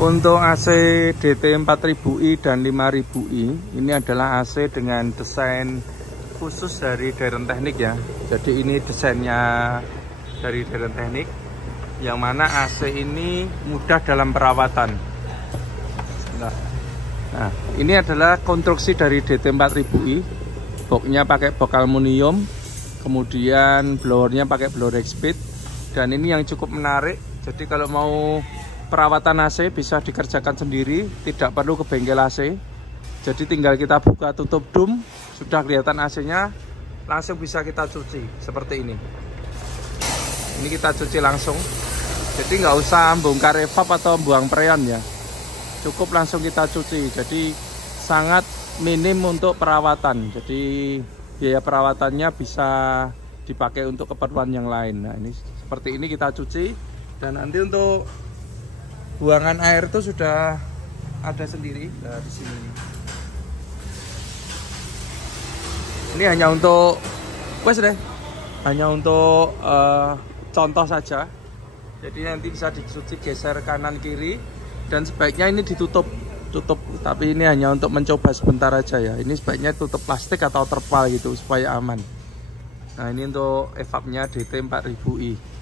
Untuk AC DT 4000i dan 5000i ini adalah AC dengan desain khusus dari Dairen Teknik ya. Jadi ini desainnya dari Dairen Teknik, yang mana AC ini mudah dalam perawatan. Nah, ini adalah konstruksi dari DT 4000i. Boxnya pakai box aluminium, kemudian blowernya pakai blower X-Speed. Dan ini yang cukup menarik, jadi kalau mau perawatan AC bisa dikerjakan sendiri, tidak perlu ke bengkel AC. Jadi tinggal kita buka tutup dum, sudah kelihatan AC-nya, langsung bisa kita cuci seperti ini. Ini kita cuci langsung, jadi nggak usah bongkar evap atau buang freon ya, cukup langsung kita cuci. Jadi sangat minim untuk perawatan, jadi biaya perawatannya bisa dipakai untuk keperluan yang lain. Nah ini seperti ini kita cuci, dan nanti untuk buangan air itu sudah ada sendiri. Nah, di sini. Ini hanya untuk hanya untuk contoh saja. Jadi nanti bisa dicuci, geser kanan kiri, dan sebaiknya ini tutup. Tapi ini hanya untuk mencoba sebentar aja ya. Ini sebaiknya tutup plastik atau terpal gitu supaya aman. Nah ini untuk evapnya DT 4000i.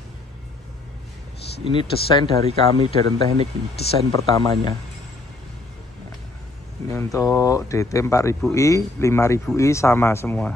Ini desain dari kami Dairen Teknik, desain pertamanya. Ini untuk DT 4000i, 5000i sama semua.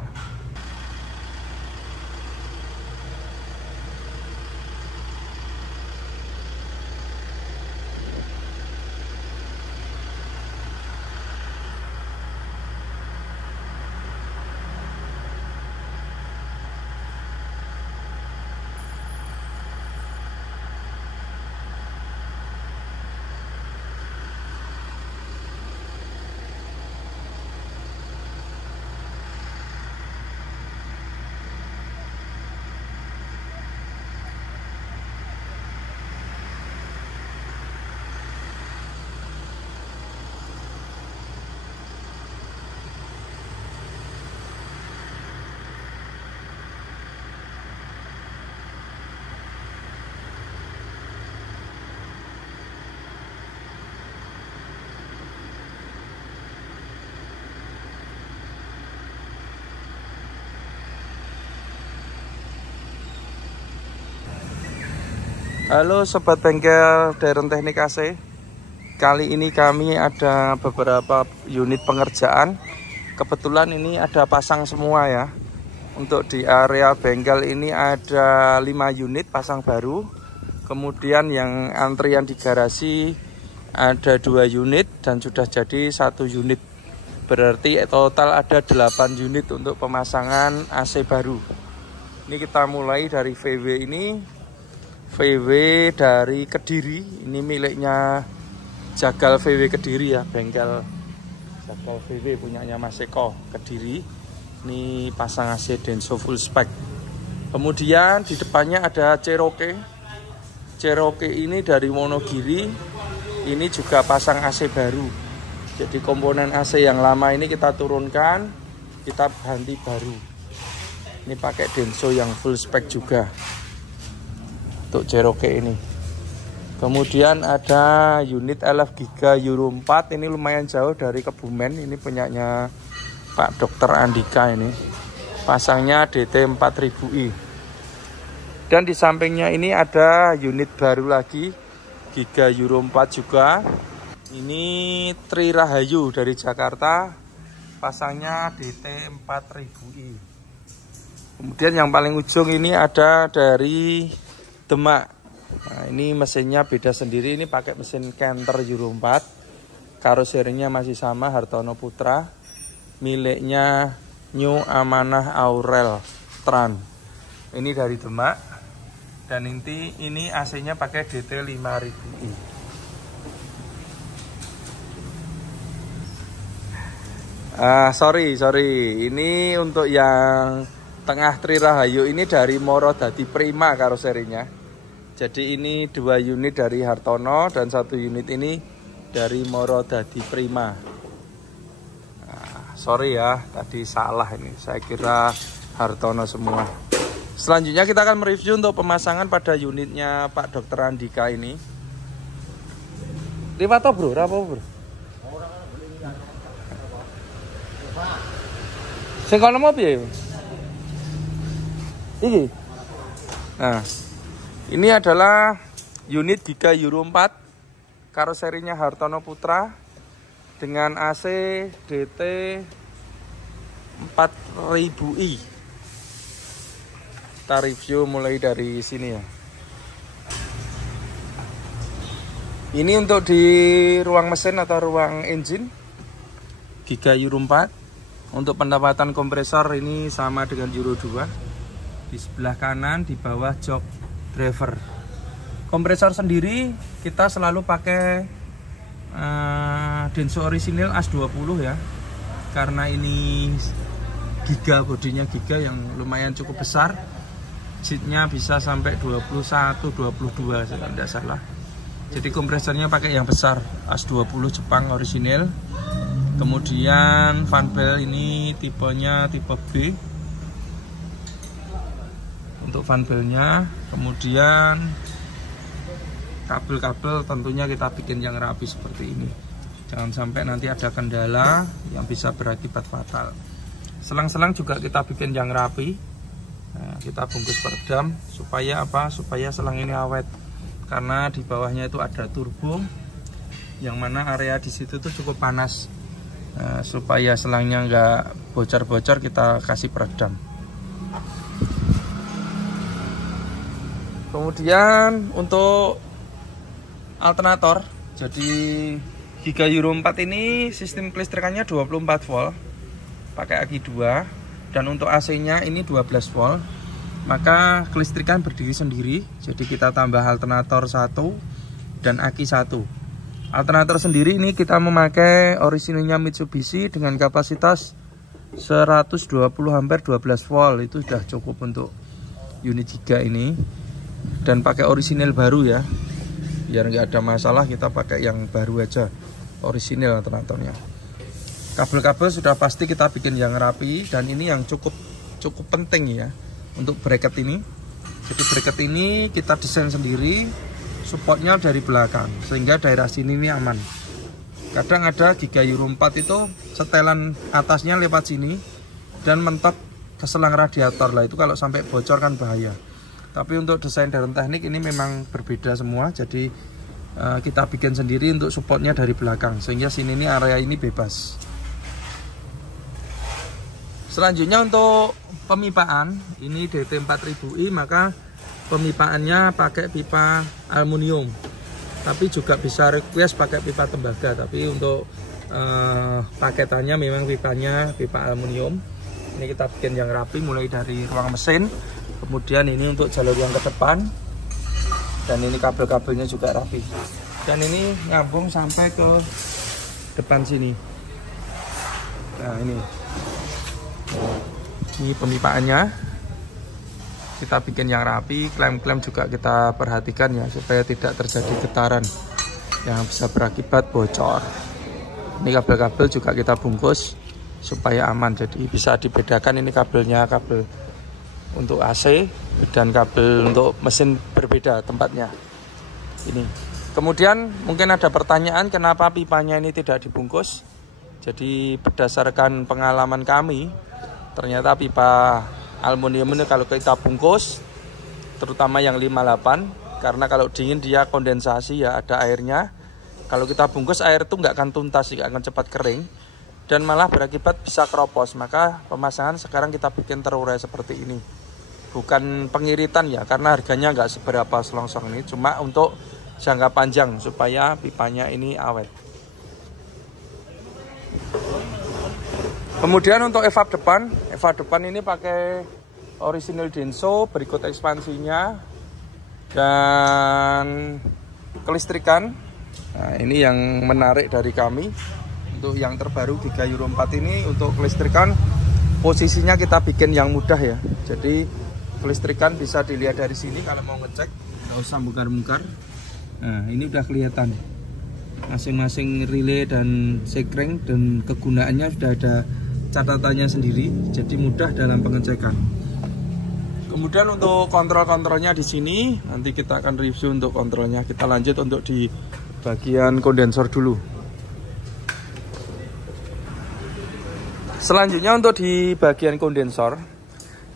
Halo sobat bengkel Dairen Teknik AC. Kali ini kami ada beberapa unit pengerjaan. Kebetulan ini ada pasang semua ya. Untuk di area bengkel ini ada 5 unit pasang baru. Kemudian yang antrian di garasi ada 2 unit dan sudah jadi 1 unit. Berarti total ada 8 unit untuk pemasangan AC baru. Ini kita mulai dari VW ini. VW dari Kediri, ini miliknya Jagal VW Kediri ya, bengkel Jagal VW punyanya Mas Eko Kediri. Ini pasang AC Denso full spec. Kemudian di depannya ada Cherokee. Cherokee ini dari Wonogiri, ini juga pasang AC baru. Jadi komponen AC yang lama ini kita turunkan, kita ganti baru. Ini pakai Denso yang full spec juga untuk Cherokee ini. Kemudian ada unit LF Giga Euro 4, ini lumayan jauh dari Kebumen, ini punyanya Pak Dr. Andika ini. Pasangnya DT 4000i. Dan di sampingnya ini ada unit baru lagi Giga Euro 4 juga. Ini Tri Rahayu dari Jakarta, pasangnya DT 4000i. Kemudian yang paling ujung ini ada dari Demak. Nah, ini mesinnya beda sendiri, ini pakai mesin Canter Euro 4. Karoserinya masih sama, Hartono Putra. Miliknya New Amanah Aurel Tran. Ini dari Demak. Dan ini AC-nya pakai DT 5000i. Sorry. Ini untuk yang tengah Tri Rahayu ini dari Morodadi Prima karoserinya. Jadi ini 2 unit dari Hartono dan 1 unit ini dari Morodadi Prima. Sorry ya, tadi salah ini. Saya kira Hartono semua. Selanjutnya kita akan mereview untuk pemasangan pada unitnya Pak Dr. Andika ini. Liwat to, Bro, ora apa, Bro. Sing kono mau piye? Iki. Nah, ini adalah unit Giga Euro 4 karoserinya Hartono Putra dengan AC DT 4000i. Kita review mulai dari sini ya. Ini untuk di ruang mesin atau ruang engine Giga Euro 4. Untuk pendapatan kompresor ini sama dengan Euro 2. Di sebelah kanan di bawah jok driver. Kompresor sendiri kita selalu pakai Denso orisinil AS20 ya. Karena ini Giga, bodinya Giga yang lumayan cukup besar. Seatnya bisa sampai 21, 22 kalau tidak salah. Jadi kompresornya pakai yang besar, AS20 Jepang orisinil. Kemudian fan belt ini tipenya tipe B untuk fan beltnya. Kemudian kabel-kabel tentunya kita bikin yang rapi seperti ini. Jangan sampai nanti ada kendala yang bisa berakibat fatal. Selang-selang juga kita bikin yang rapi. Nah, kita bungkus peredam supaya apa? Supaya selang ini awet. Karena di bawahnya itu ada turbo, yang mana area di situ tuh cukup panas. Nah, supaya selangnya nggak bocor-bocor, kita kasih peredam. Kemudian untuk alternator, jadi Giga Euro 4 ini sistem kelistrikannya 24 volt pakai aki 2, dan untuk AC nya ini 12 volt. Maka kelistrikan berdiri sendiri, jadi kita tambah alternator 1 dan aki 1. Alternator sendiri ini kita memakai orisinilnya Mitsubishi dengan kapasitas 120 ampere 12 volt. Itu sudah cukup untuk unit Giga ini. Dan pakai orisinil baru ya. Biar nggak ada masalah, kita pakai yang baru aja, orisinil alternatornya. Kabel-kabel sudah pasti kita bikin yang rapi, dan ini yang cukup penting ya untuk bracket ini. Jadi bracket ini kita desain sendiri, supportnya dari belakang sehingga daerah sini ini aman. Kadang ada Giga Euro 4 itu setelan atasnya lewat sini dan mentok ke selang radiator lah, itu kalau sampai bocor kan bahaya. Tapi untuk desain dan teknik ini memang berbeda semua. Jadi kita bikin sendiri untuk supportnya dari belakang sehingga sini ini area ini bebas. Selanjutnya untuk pemipaan ini DT 4000i, maka pemipaannya pakai pipa aluminium, tapi juga bisa request pakai pipa tembaga. Tapi untuk paketannya memang pipanya pipa aluminium. Ini kita bikin yang rapi mulai dari ruang mesin, kemudian ini untuk jalur yang ke depan, dan ini kabel-kabelnya juga rapi. Dan ini nyambung sampai ke depan sini. Nah ini pemipaannya. Kita bikin yang rapi, klem-klem juga kita perhatikan ya, supaya tidak terjadi getaran yang bisa berakibat bocor. Ini kabel-kabel juga kita bungkus supaya aman, jadi bisa dibedakan ini kabelnya, kabel untuk AC dan kabel untuk mesin berbeda tempatnya. Ini. Kemudian mungkin ada pertanyaan kenapa pipanya ini tidak dibungkus. Jadi berdasarkan pengalaman kami, ternyata pipa aluminium ini kalau kita bungkus, terutama yang 58, karena kalau dingin dia kondensasi ya, ada airnya. Kalau kita bungkus, air itu nggak akan tuntas, nggak akan cepat kering, dan malah berakibat bisa keropos. Maka pemasangan sekarang kita bikin terurai seperti ini, bukan pengiritan ya, karena harganya nggak seberapa selongsong ini, cuma untuk jangka panjang supaya pipanya ini awet. Kemudian untuk evap depan ini pakai orisinil Denso, berikut ekspansinya dan kelistrikan. Nah, ini yang menarik dari kami untuk yang terbaru Giga Euro 4 ini. Untuk kelistrikan posisinya kita bikin yang mudah ya. Jadi kelistrikan bisa dilihat dari sini kalau mau ngecek, nggak usah bongkar-bongkar. Nah ini udah kelihatan masing-masing relay dan sekring, dan kegunaannya sudah ada catatannya sendiri, jadi mudah dalam pengecekan. Kemudian untuk kontrol-kontrolnya di sini nanti kita akan review untuk kontrolnya. Kita lanjut untuk di bagian kondensor dulu. Selanjutnya untuk di bagian kondensor.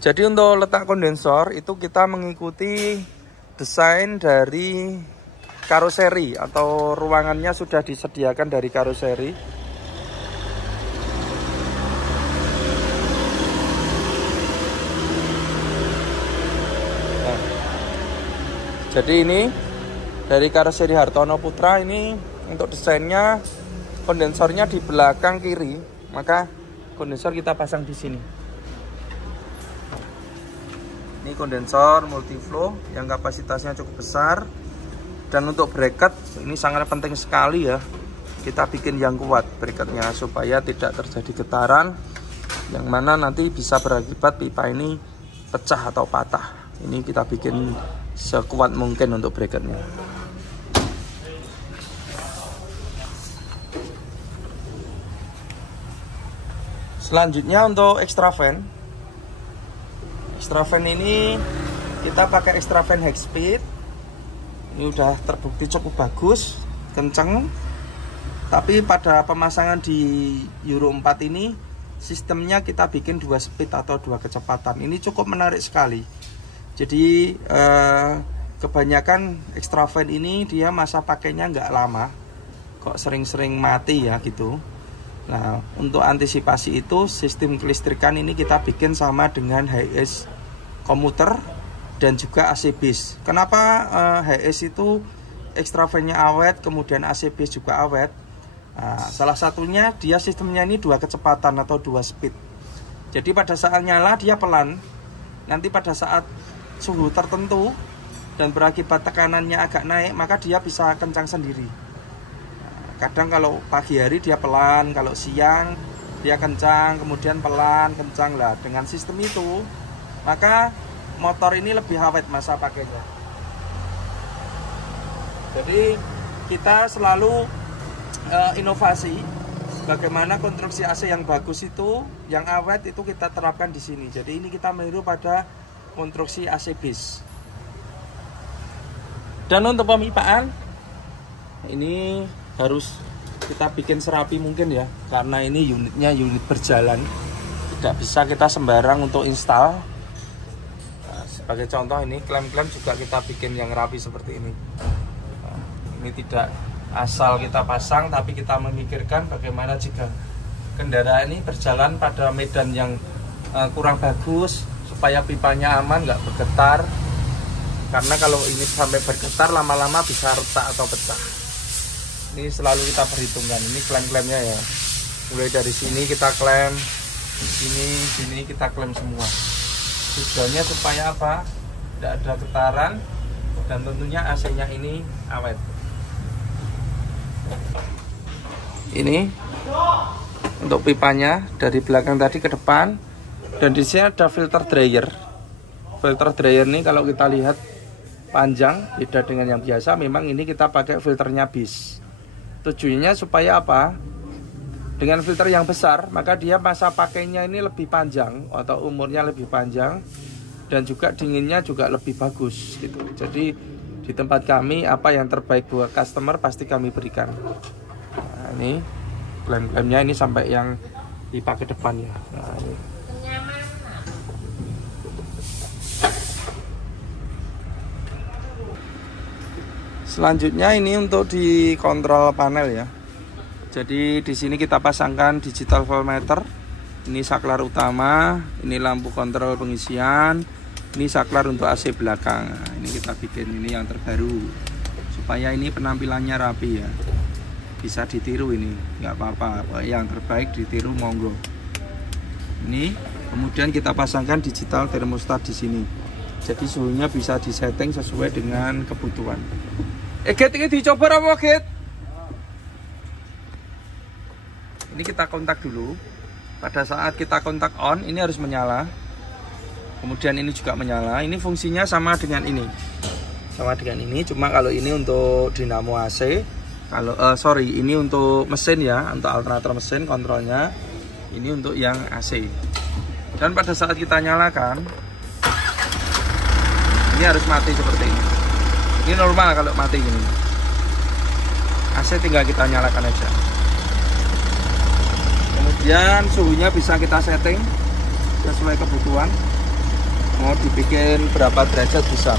Jadi untuk letak kondensor itu kita mengikuti desain dari karoseri atau ruangannya sudah disediakan dari karoseri. Nah, jadi ini dari karoseri Hartono Putra ini untuk desainnya kondensornya di belakang kiri, maka kondensor kita pasang di sini. Ini kondensor multiflow yang kapasitasnya cukup besar. Dan untuk bracket ini sangat penting sekali ya. Kita bikin yang kuat bracketnya supaya tidak terjadi getaran yang mana nanti bisa berakibat pipa ini pecah atau patah. Ini kita bikin sekuat mungkin untuk bracketnya. Selanjutnya untuk extra fan. Extra fan ini kita pakai extra fan high speed. Ini udah terbukti cukup bagus, kenceng. Tapi pada pemasangan di Euro 4 ini sistemnya kita bikin 2 speed atau 2 kecepatan. Ini cukup menarik sekali. Jadi kebanyakan extra fan ini dia masa pakainya nggak lama, kok sering-sering mati ya gitu. Nah, untuk antisipasi itu sistem kelistrikan ini kita bikin sama dengan HS komuter dan juga AC base. Kenapa HS itu extra fan-nya awet, kemudian AC base juga awet? Nah, salah satunya dia sistemnya ini 2 kecepatan atau 2 speed. Jadi pada saat nyala dia pelan. Nanti pada saat suhu tertentu dan berakibat tekanannya agak naik, maka dia bisa kencang sendiri. Kadang kalau pagi hari dia pelan, kalau siang dia kencang, kemudian pelan, kencang lah. Dengan sistem itu, maka motor ini lebih awet masa pakainya. Jadi kita selalu inovasi bagaimana konstruksi AC yang bagus itu, yang awet itu kita terapkan di sini. Jadi ini kita meniru pada konstruksi AC base. Dan untuk pemipaan ini harus kita bikin serapi mungkin ya, karena ini unitnya unit berjalan, tidak bisa kita sembarang untuk install. Nah, sebagai contoh ini klem-klem juga kita bikin yang rapi seperti ini. Nah, ini tidak asal kita pasang, tapi kita memikirkan bagaimana jika kendaraan ini berjalan pada medan yang kurang bagus, supaya pipanya aman, nggak bergetar. Karena kalau ini sampai bergetar lama-lama bisa retak atau pecah. Ini selalu kita perhitungkan. Ini klem-klemnya ya. Mulai dari sini kita klem, sini kita klem semua. Tujuannya supaya apa? Tidak ada getaran dan tentunya AC-nya ini awet. Ini untuk pipanya dari belakang tadi ke depan, dan di sini ada filter dryer. Filter dryer ini kalau kita lihat panjang, beda dengan yang biasa. Memang ini kita pakai filternya bis. Tujuannya supaya apa? Dengan filter yang besar, maka dia masa pakainya ini lebih panjang atau umurnya lebih panjang, dan juga dinginnya juga lebih bagus gitu. Jadi di tempat kami apa yang terbaik buat customer pasti kami berikan. Nah, ini klem-klemnya ini sampai yang dipakai depannya. Nah, ini. Selanjutnya ini untuk di kontrol panel ya. Jadi di sini kita pasangkan digital voltmeter. Ini saklar utama, ini lampu kontrol pengisian, ini saklar untuk AC belakang. Nah, ini kita bikin ini yang terbaru supaya ini penampilannya rapi ya. Bisa ditiru ini, nggak apa-apa. Yang terbaik ditiru monggo. Ini kemudian kita pasangkan digital thermostat di sini. Jadi suhunya bisa disetting sesuai dengan kebutuhan. Get ini dicoba apa Get? Ini kita kontak dulu. Pada saat kita kontak on, ini harus menyala. Kemudian ini juga menyala. Ini fungsinya sama dengan ini. Sama dengan ini, cuma kalau ini untuk dinamo AC. Kalau ini untuk mesin ya, untuk alternator mesin kontrolnya. Ini untuk yang AC. Dan pada saat kita nyalakan, ini harus mati seperti ini. Ini normal kalau mati gini. AC tinggal kita nyalakan aja. Kemudian suhunya bisa kita setting sesuai kebutuhan. Mau dibikin berapa derajat bisa.